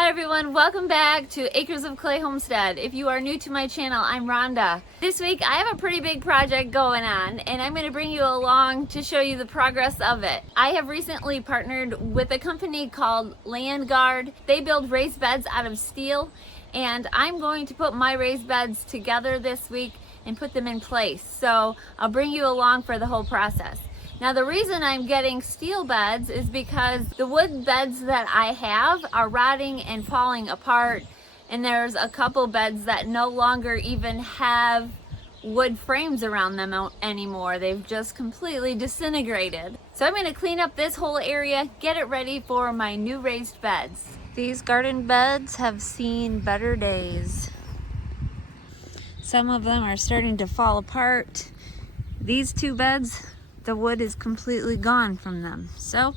Hi everyone, welcome back to Acres of Clay Homestead. If you are new to my channel, I'm Rhonda. This week I have a pretty big project going on and I'm going to bring you along to show you the progress of it. I have recently partnered with a company called Land Guard. They build raised beds out of steel and I'm going to put my raised beds together this week and put them in place. So I'll bring you along for the whole process. Now the reason I'm getting steel beds is because the wood beds that I have are rotting and falling apart, and there's a couple beds that no longer even have wood frames around them anymore. They've just completely disintegrated. So I'm going to clean up this whole area, get it ready for my new raised beds. These garden beds have seen better days. Some of them are starting to fall apart. These two beds, the wood is completely gone from them. So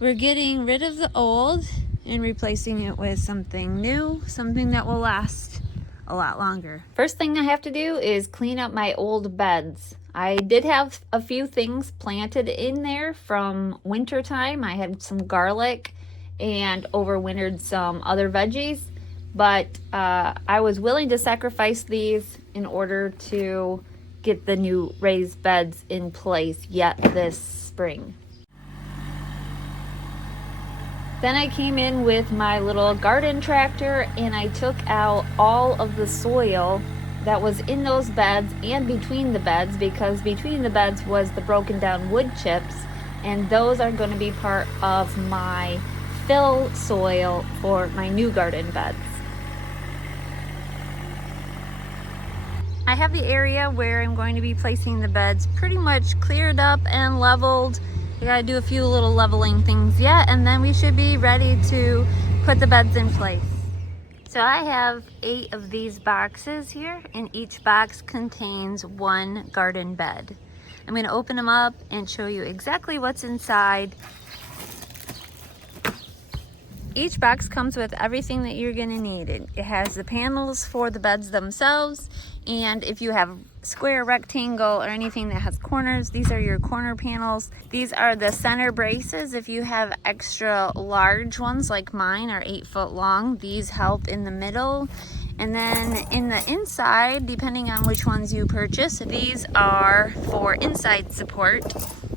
we're getting rid of the old and replacing it with something new, something that will last a lot longer. First thing I have to do is clean up my old beds. I did have a few things planted in there from winter time. I had some garlic and overwintered some other veggies, but I was willing to sacrifice these in order to get the new raised beds in place yet this spring. Then I came in with my little garden tractor and I took out all of the soil that was in those beds and between the beds, because between the beds was the broken down wood chips, and those are going to be part of my fill soil for my new garden beds. I have the area where I'm going to be placing the beds pretty much cleared up and leveled. I gotta do a few little leveling things yet, and then we should be ready to put the beds in place. So I have 8 of these boxes here, and each box contains one garden bed. I'm gonna open them up and show you exactly what's inside. Each box comes with everything that you're gonna need. It has the panels for the beds themselves, and if you have square, rectangle, or anything that has corners, these are your corner panels. These are the center braces. If you have extra large ones like mine are 8 foot long, these help in the middle. And then in the inside, depending on which ones you purchase, these are for inside support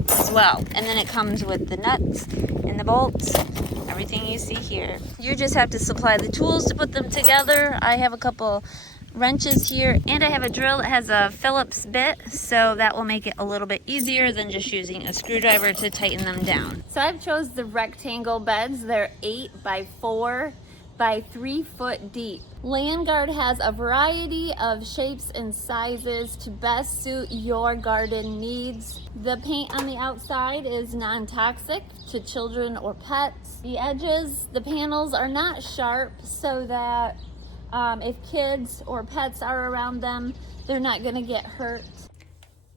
as well. And then it comes with the nuts and the bolts, everything you see here. You just have to supply the tools to put them together. I have a couple wrenches here, and I have a drill that has a Phillips bit, so that will make it a little bit easier than just using a screwdriver to tighten them down. So I've chose the rectangle beds. They're 8 by 4 by 3 foot deep. Land Guard has a variety of shapes and sizes to best suit your garden needs. The paint on the outside is non-toxic to children or pets. The edges, the panels are not sharp, so that if kids or pets are around them, they're not gonna get hurt.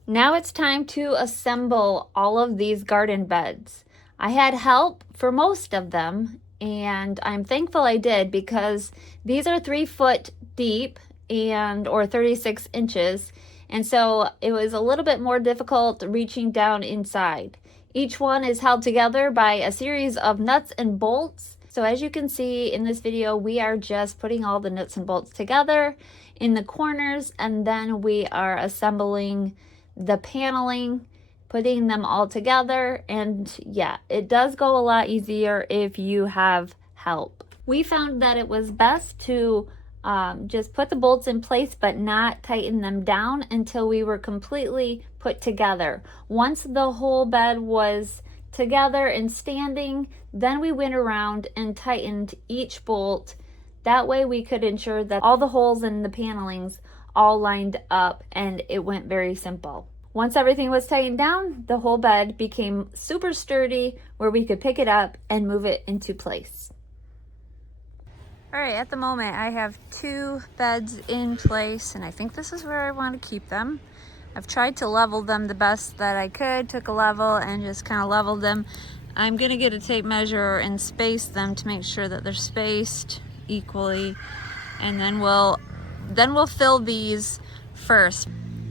Now it's time to assemble all of these garden beds. I had help for most of them, and I'm thankful I did, because these are 3 foot deep or 36 inches, and so it was a little bit more difficult reaching down inside. Each one is held together by a series of nuts and bolts. So as you can see in this video, we are just putting all the nuts and bolts together in the corners, and then we are assembling the paneling, putting them all together. And yeah, it does go a lot easier if you have help. We found that it was best to just put the bolts in place but not tighten them down until we were completely put together. Once the whole bed was together and standing, then we went around and tightened each bolt. That way we could ensure that all the holes in the panelings all lined up, and it went very simple. Once everything was tightened down, the whole bed became super sturdy, where we could pick it up and move it into place. All right, at the moment I have 2 beds in place, and I think this is where I want to keep them. I've tried to level them the best that I could, took a level and just kind of leveled them. I'm gonna get a tape measure and space them to make sure that they're spaced equally, and then we'll fill these first.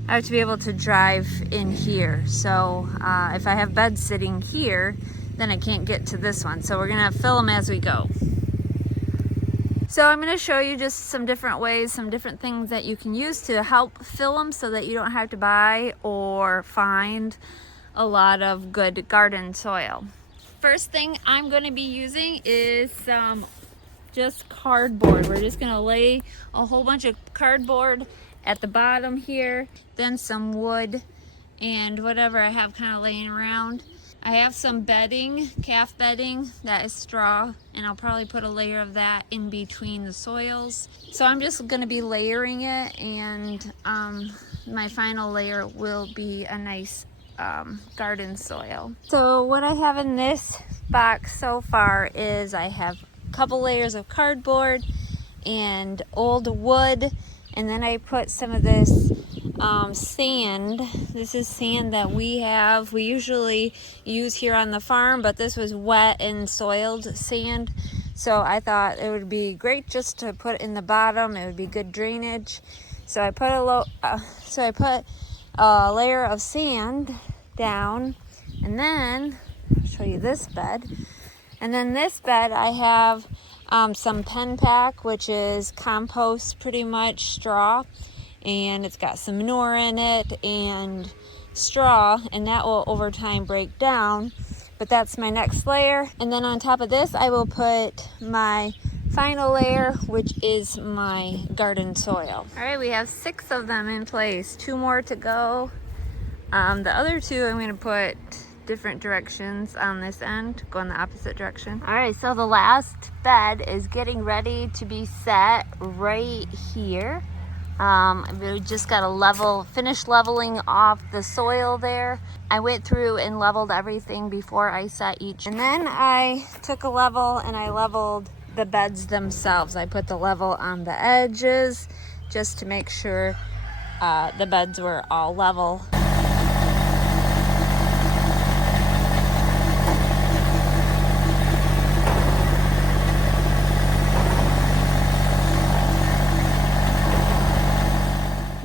I have to be able to drive in here, so if I have beds sitting here, then I can't get to this one, so we're gonna fill them as we go. So I'm going to show you just some different ways, some different things that you can use to help fill them so that you don't have to buy or find a lot of good garden soil. First thing I'm going to be using is some just cardboard. We're just going to lay a whole bunch of cardboard at the bottom here, then some wood and whatever I have kind of laying around. I have some bedding, calf bedding, that is straw, and I'll probably put a layer of that in between the soils. So I'm just going to be layering it, and my final layer will be a nice garden soil. So what I have in this box so far is I have a couple layers of cardboard and old wood, and then I put some of this sand. This is sand that we usually use here on the farm, but this was wet and soiled sand, so I thought it would be great just to put in the bottom. It would be good drainage. So I put a layer of sand down, and then I'll show you this bed. And then this bed I have some pen pack, which is compost, pretty much straw, and it's got some manure in it and straw, and that will over time break down. But that's my next layer, and then on top of this I will put my final layer, which is my garden soil. All right, we have 6 of them in place, 2 more to go. The other 2 I'm going to put different directions on this end, go in the opposite direction. All right, so the last bed is getting ready to be set right here. We just got to finish leveling off the soil there. I went through and leveled everything before I set each. And then I took a level and I leveled the beds themselves. I put the level on the edges just to make sure the beds were all level.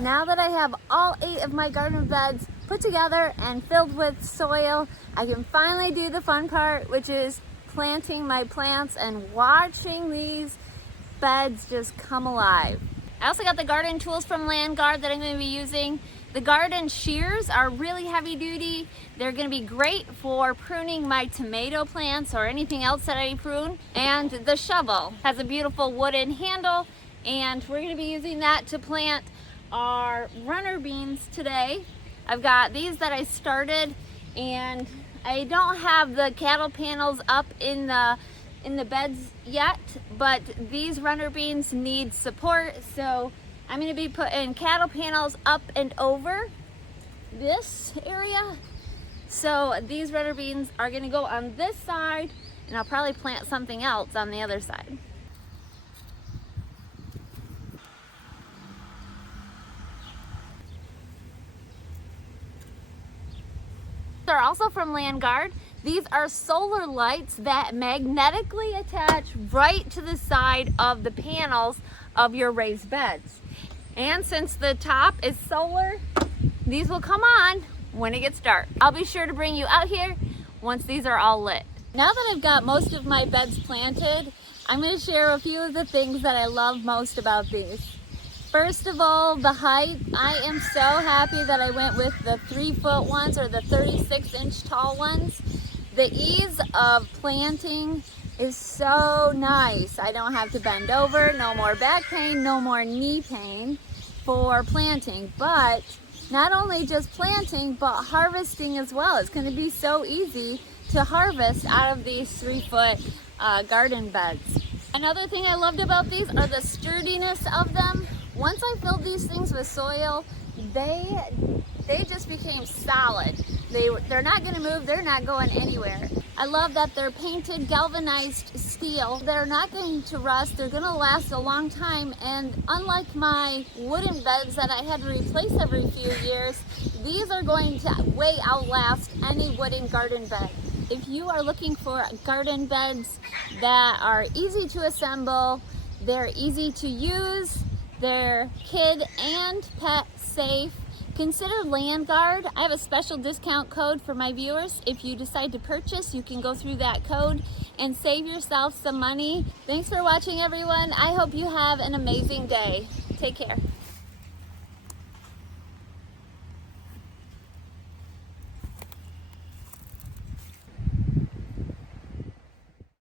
Now that I have all 8 of my garden beds put together and filled with soil, I can finally do the fun part, which is planting my plants and watching these beds just come alive. I also got the garden tools from Landguard that I'm going to be using. The garden shears are really heavy duty. They're going to be great for pruning my tomato plants or anything else that I prune. And the shovel has a beautiful wooden handle, and we're going to be using that to plant our runner beans today. I've got these that I started, and I don't have the cattle panels up in the beds yet, but these runner beans need support, so I'm going to be putting cattle panels up and over this area. So these runner beans are going to go on this side, and I'll probably plant something else on the other side. They're also from Landguard. These are solar lights that magnetically attach right to the side of the panels of your raised beds. And since the top is solar, these will come on when it gets dark. I'll be sure to bring you out here once these are all lit. Now that I've got most of my beds planted, I'm going to share a few of the things that I love most about these. First of all, the height. I am so happy that I went with the 3-foot ones or the 36-inch tall ones. The ease of planting is so nice. I don't have to bend over, no more back pain, no more knee pain for planting. But not only just planting, but harvesting as well. It's going to be so easy to harvest out of these 3-foot garden beds. Another thing I loved about these are the sturdiness of them. Once I filled these things with soil, they just became solid. They're not going to move, they're not going anywhere. I love that they're painted galvanized steel. They're not going to rust, they're going to last a long time, and unlike my wooden beds that I had to replace every few years, these are going to way outlast any wooden garden bed. If you are looking for garden beds that are easy to assemble, they're easy to use, they're kid and pet safe, consider Landguard. I have a special discount code for my viewers. If you decide to purchase, you can go through that code and save yourself some money. Thanks for watching, everyone. I hope you have an amazing day. Take care.